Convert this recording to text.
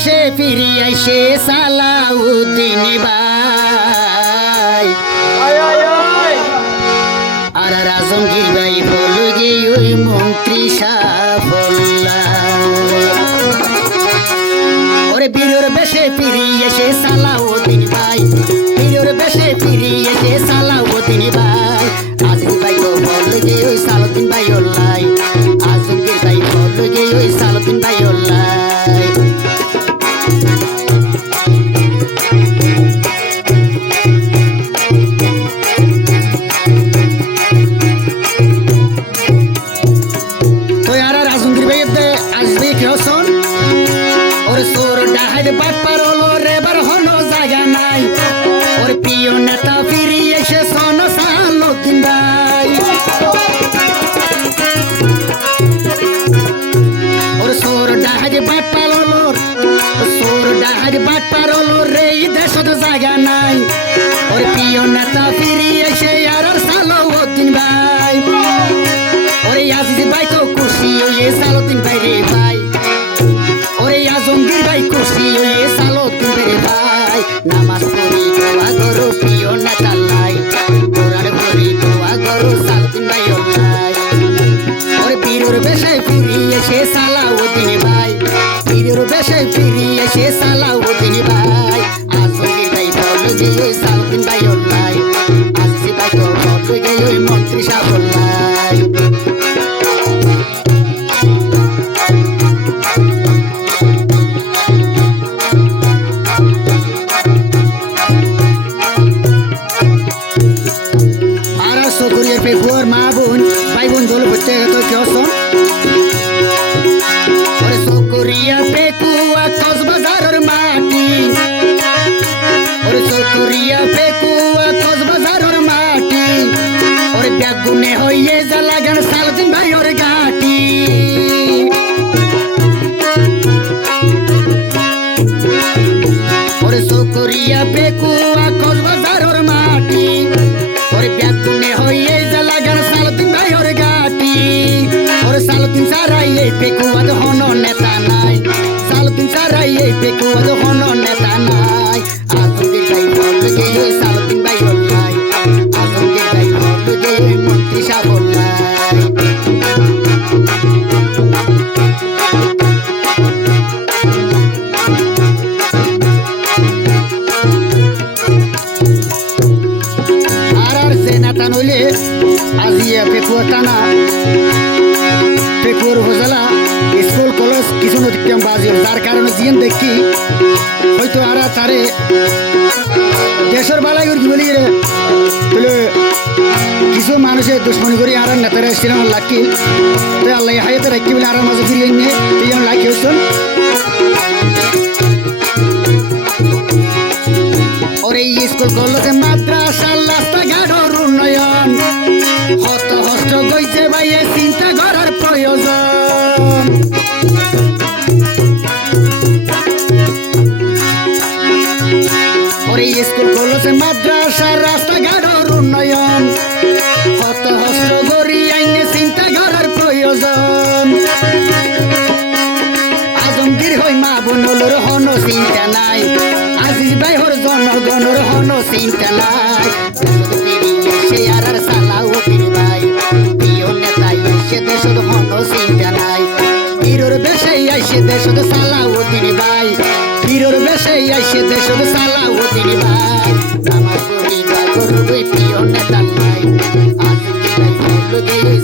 বেশে ফিরি আইসে সালাউদ্দিন ভাই আর রাজমগীর ভাই বল গে ওই মন্ত্রী সাফল্লা ওরে বীরের বেশে ফিরি এসে সালাউদ্দিন ভাই বীরের বেশে ফিরি এসে সালাউদ্দিন ভাই আজিজ ভাই তো বল গে ওই সালাউদ্দিন ভাই ওল্লাই আজমগীর ভাই বল গে ওই সালাউদ্দিন ভাই ওল্লাই বাটপার হলো রেবার হনো জায়গা নাই ওর প্রিয় নেতা ফিরি এসে সোন সালাউদ্দিন ভাই ওর সোর ডাহাজ বাটপার হলো সোর ডাহাজ বাটপার হলো রে দেশত জায়গা নাই ওর প্রিয় নেতা ফিরি এসে আর সালাউদ্দিন ভাই ওরে আজিজ ভাই তো খুশি হয়ে সালাউদ্দিন ভাই রে ভাই ওরে আজমগীর ভাই খুশি হয়ে সালাউদ্দিন রে ভাই নামাজ পড়ি দোয়া করো প্রিয় নেতা লাই কোরআন পড়ি দোয়া করো সালাউদ্দিন ভাই ওলাই ওরে বীরের বেশে ফিরি এসে সালাউদ্দিন ভাই বীরের বেশে ফিরি এসে সালাউদ্দিন ভাই আজমগীর ভাই বল গে ওই সালাউদ্দিন ভাই ওলাই আসি ভাই তো বল গে ওই মন্ত্রী সাফল্লাই পেকুয়ার মা বোন ভাই বোন দল হচ্ছে তো কেসন ওরে সকরিয়া পেকুয়া কক্সবাজারের মাটি ওরে সকরিয়া পেকুয়া কক্সবাজারের মাটি ওরে বেগুনে হইয়ে জ্বালাগান সালাউদ্দিন ভাই ওর ঘাটি ওরে সকরিয়া পেকুয়া কক্সবাজারের মাটি ওরে বেগুনে হইয়ে সালাউদ্দিন সারাই এই পেকুয়াদ হন নেতা নাই সালাউদ্দিন সারাই এই পেকুয়াদ হন নেতা নাই আজমগীর ভাই বল গে ওই সালাউদ্দিন ভাই ওল্লাই আজমগীর ভাই বল গে ওই মন্ত্রী সাফল্লাই আর সে নেতা নইলে আজিয়া পেকুয়া টানা পেকুয়ার উপজেলা স্কুল কলেজ কিছু নদীম বাজি যার কারণে জিন দেখি হয়তো আর তারে দেশের বালাই করে বলি বলে কিছু মানুষের দুশ্মনী করে আর নেতারা সিনেমা লাকি তো আল্লাহ হাইতে রাখি বলে আর মাঝে ফিরিয়ে নিয়ে এই জন্য লাকি হচ্ছেন ওরে স্কুল কলেজ মাদ্রাসা রাস্তাঘাটের উন্নয়ন হত হস্ত গইছে ভাইয়ে চিন্তা করার প্রয়োজন ওরে স্কুল কলেজ মাদ্রাসা রাস্তাঘাটের উন্নয়ন হত হস্ত গড়ি আইনে চিন্তা করার প্রয়োজন আজমগীর হই মা বোনর হন চিন্তা নাই আজিজ ভাই হর জনগণর হন চিন্তা নাই সে আর সালাউদ্দিন ভাই প্রিয় নেতা এসে দেশত হন চিন্তা নাই বীরের বেশে আইসে দেশত সালাউদ্দিন ভাই বীরের বেশে আইসে দেশত সালাউদ্দিন ভাই নামাজ পড়ি দোয়া করবে প্রিয় নেতা নাই আজিজ ভাই বল গে ওই